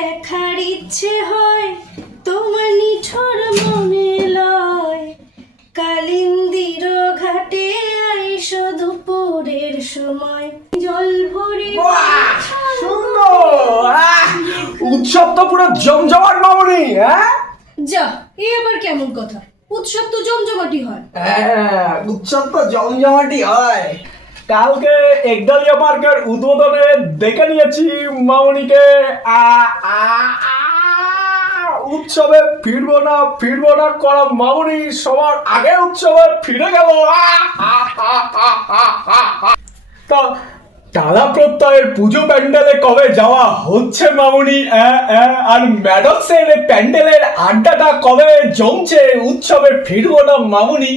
দেখার ইচ্ছে হয় তোমার নিঠোর মনে লয়। কালিন্দির ঘাটে আইসো দুপুরের সময়। জল ভরে উৎসব তো পুরো জমজমাট মামনি হ্যাঁ? যা এ আবার কেমন কথা? উৎসব তো জমজমাটি হয়। হ্যাঁ উৎসব তো জমজমাটি হয়। কালকে একদালিয়া পার্কের উদ্বোধনে দেখে নিয়েছি মামনিকে। উৎসবে ফিরবো না ফিরবো না করা মামনি সবার আগে উৎসবে ফিরে গেল। আ, টালা পুজো প্যান্ডেলে কবে যাওয়া হচ্ছে মামুনি? আর ম্যাডক্সের প্যান্ডেলের আড্ডাটা কবে জমছে? উৎসবে ফিরবো না মামুনি?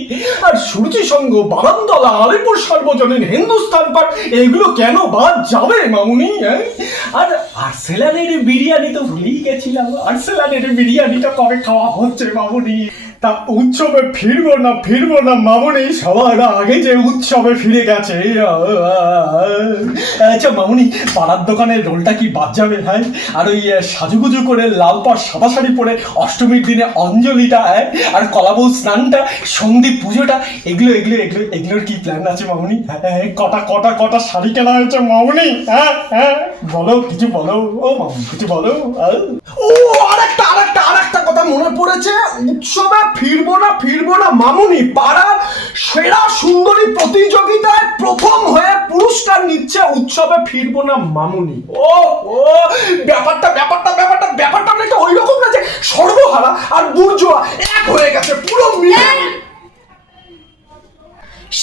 আর সূর্যি সঙ্গ বারান্দলা আলিপুর সর্বজনীন হিন্দুস্তান পার্ক, এগুলো কেন বাদ যাবে মামুনি? আর আর্সেলানের বিরিয়ানি তো ভুলেই গেছিলাম। আর্সেলানের বিরিয়ানিটা কবে খাওয়া হচ্ছে মামুনি? তা উৎসবে ফিরবো না ফিরবো না মামুনি? সবার আগে যে উৎসবে ফিরে গেছে আচ্ছা মামুনি পাড়ার দোকানের রোলটা কি বাদ যাবে হ্যাঁ? আর ওই সাজুগুজু করে লাল পাড় সাদা শাড়ি পরে অষ্টমীর দিনে অঞ্জলিটা হ্যাঁ? আর কলাবউ স্নানটা সন্ধি পুজোটা এগুলো এগুলো এগুলো এগুলোর কি প্ল্যান আছে মামুনি? হ্যাঁ হ্যাঁ, কটা কটা কটা শাড়ি কেনা হয়েছে মামুনি? হ্যাঁ হ্যাঁ বলো কিছু বলো ও মামুনি কিছু বলো আহ। ও আরেকটা আরেকটা আরেকটা কথা মনে পড়েছে উৎসবে ফিরবো না ফিরবো না মামুনি পাড়ার সেরা সুন্দরী প্রতিযোগিতায় প্রথম হয়ে পুরস্কার নিচ্ছে, উৎসবে ফিরবো না মামুনি। ও ও, ব্যাপারটা ব্যাপারটা ব্যাপারটা ব্যাপারটা নাকি ওই রকম না যে সর্বহারা আর বুর্জোয়া এক হয়ে গেছে, পুরো মিলে।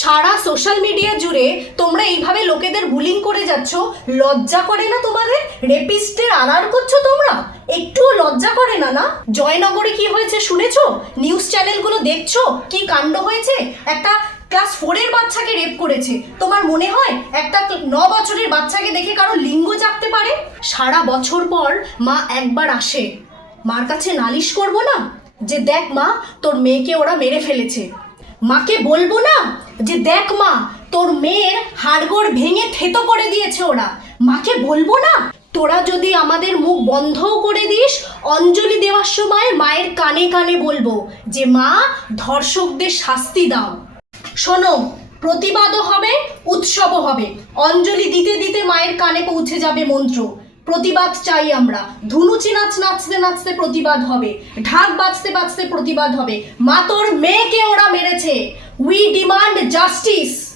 সারা সোশ্যাল মিডিয়া জুড়ে তোমরা এইভাবে লোকেদের বুলিং করে যাচ্ছ, লজ্জা করে না তোমাদের? রেপিস্টের আনার করছ তোমরা? একটুও লজ্জা করে না না? জয়নগরে কি হয়েছে শুনেছো? নিউজ চ্যানেলগুলো দেখছ? কি কাণ্ড হয়েছে? একটা ক্লাস ফোরের বাচ্চাকে রেপ করেছে। তোমার মনে হয় একটা ন বছরের বাচ্চাকে দেখে কারও লিঙ্গ চাপতে পারে? সারা বছর পর মা একবার আসে। মার কাছে নালিশ করব না? যে দেখ মা, তোর মেয়েকে ওরা মেরে ফেলেছে। মাকে বলব না? যে দেখ মা, তোর মেয়ের হাড়গোড় ভেঙে থেতো করে দিয়েছে ওরা। মাকে বলব না? তোরা যদি আমাদের মুখ বন্ধও করে দিস, অঞ্জলি দেওয়ার সময় মায়ের কানে কানে বলব যে মা, ধর্ষকদের শাস্তি দাও। শোনো, প্রতিবাদও হবে, উৎসবও হবে। অঞ্জলি দিতে দিতে মায়ের কানে পৌঁছে যাবে মন্ত্র। প্রতিবাদ চাই আমরা। ধুনুচি নাচ নাচতে নাচতে প্রতিবাদ হবে। ঢাক বাজতে বাজতে প্রতিবাদ হবে। মা তোর মেয়েকে ওরা মেরেছে। We demand justice